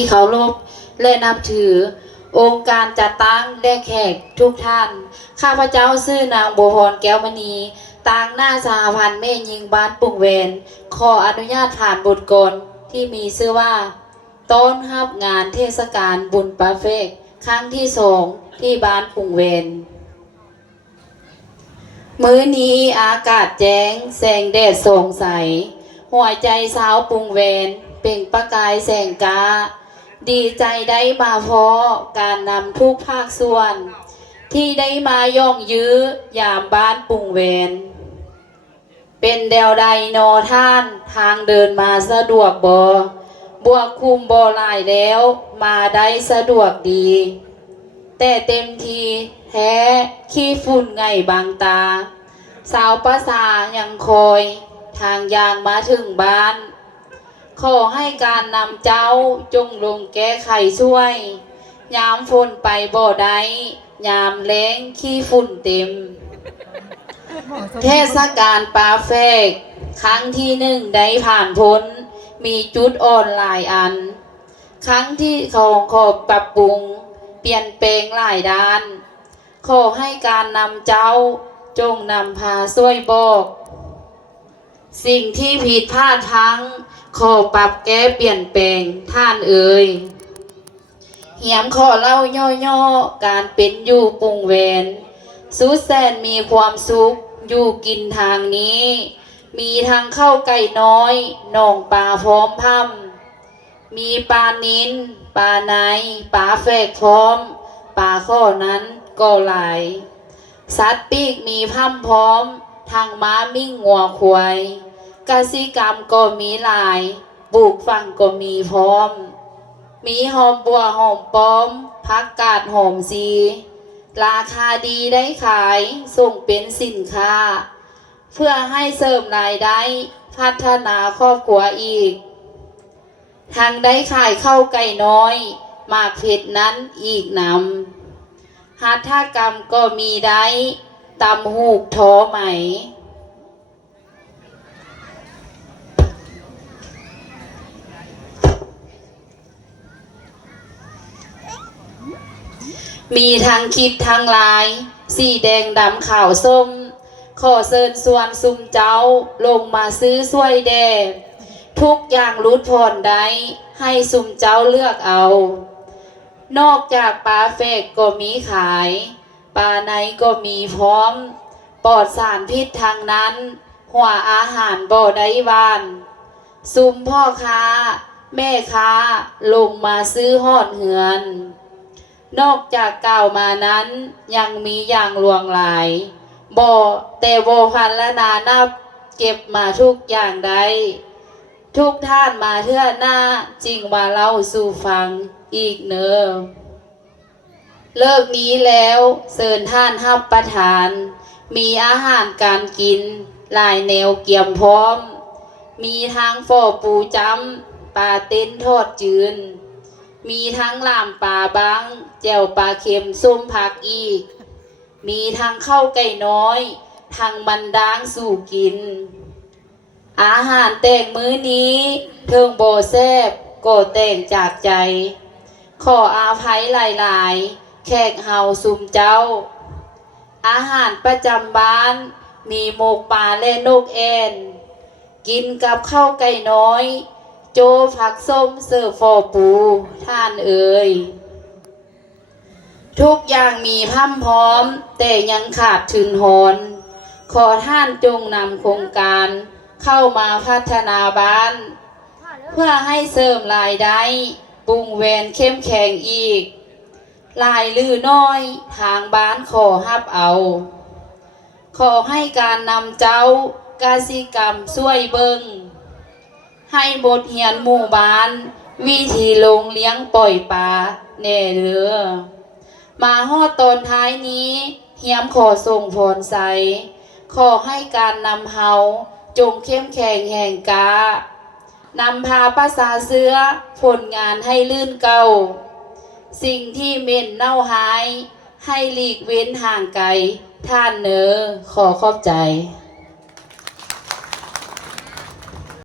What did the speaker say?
ที่เคารพและนับถือองค์การจัดตั้งและแขกทุกท่านข้าพเจ้าชื่อนางบัวพรแก้วมณีต่างหน้าสหพันธ์แม่ยิงบ้านปุ่งเวนขออนุญาตผ่านบทกลที่มีชื่อว่าต้อนรับงานเทศกาลบุญปาเฟกครั้งที่2ที่บ้านปุ่งเวนมื้อนี้อากาศแจ้งแสงแดดส่องใสหัวใจสาวปุ่งเวนเปล่งประกายแสงกาดีใจได้มาพอการนำทุกภาคส่วนที่ได้มาย่องยื้อยามบ้านปุ่งเวนเป็นแดวใดนอท่านทางเดินมาสะดวกบวกคุมบ่หลายแล้วมาได้สะดวกดีแต่เต็มทีแท้ขี้ฝุ่นไงบางตาสาวประสายังคอยทางยางมาถึงบ้านขอให้การนำเจ้าจงลงแก้ไขช่วยยามฝนไปบ่ได้ยามแล้งขี้ฝุ่นเต็มเทศกาลปาแฟกครั้งที่1ได้ผ่านพ้นมีจุดอ่อนหลายอันครั้งที่ของขอปรับปรุงเปลี่ยนแปลงหลายด้านขอให้การนำเจ้าจงนำพาช่วยบอกสิ่งที่ผิดพลาดทั้งขอปรับแก้เปลี่ยนแปลงท่านเอ่ยเหียมขอเล่าย่อๆการเป็นอยู่ปุ่งเวนสุดแสนมีความสุขอยู่กินทางนี้มีทางเข้าไก่น้อยหนองปลาพร้อมพั่มมีปลานิลปลาไหนปลาแฝกพร้อมปลาข้อนั้นก็หลายสัตว์ปีกมีพั่มพร้อมทางม้ามิ่งงัวควายกสิกรรมก็มีหลายปลูกฝังก็มีพร้อมมีหอมบัวหอมป้อมผักกาดหอมซีราคาดีได้ขายส่งเป็นสินค้าเพื่อให้เสริมรายได้พัฒนาครอบครัวอีกทางได้ขายข้าวไก่น้อยหมากเผ็ดนั้นอีกนำหัตถกรรมก็มีได้ตำหูกท้อไหมมีทั้งคิดทั้งลายสีแดงดำขาวส้มขอเชิญส่วนซุมเจ้าลงมาซื้อช่วยแด่ทุกอย่างรุดผ่อนได้ให้ซุมเจ้าเลือกเอานอกจากปลาเฟกก็มีขายปลาในก็มีพร้อมปลอดสารพิษทางนั้นหัวอาหารบ่ได้วานซุมพ่อค้าแม่ค้าลงมาซื้อฮอดเหือนนอกจากกล่าวมานั้นยังมีอย่างหลวงหลายบ่แต่โบพันละนานับเก็บมาทุกอย่างใดทุกท่านมาเทื่อหน้าจริงว่าเล่าสู่ฟังอีกเนอเลิกนี้แล้วเชิญท่านรับประทานมีอาหารการกินหลายแนวเกี่ยมพร้อมมีทั้งฟอปูจำปลาเต้นทอดจืนมีทั้งลามปลาบังแจ่วปลาเค็มส้มผักอีกมีทั้งข้าวไก่น้อยทั้งมันด่างสู่กินอาหารแต่งมื้อนี้เทิงโบแซบก็แต่งจากใจขออาภัยหลายๆแขกเฮาซุมเจ้าอาหารประจำบ้านมีหมกปลาและนกแอ่นกินกับข้าวไก่น้อยโจผักส้มเสิร์ฟฟอปูท่านเอ่ยทุกอย่างมีพรั่มพร้อมแต่ยังขาดทุนหอนขอท่านจงนำโครงการเข้ามาพัฒนาบ้านเพื่อให้เสริมรายได้ปรุงแวนเข้มแข็งอีกลายลือน้อยทางบ้านขอฮับเอาขอให้การนำเจ้ากสิกรรมช่วยเบิงให้บทเรียนหมู่บ้านวิธีลงเลี้ยงปล่อยปลาแน่เด้อมาฮอดตอนท้ายนี้เฮียมขอส่งพรใสขอให้การนำเฮาจงเข้มแข็งแห่งกานำพาภาษาเสือผลงานให้ลื่นเก่าสิ่งที่เหม็นเน่าหายให้หลีกเว้นห่างไกลท่านเนอขอขอบใจ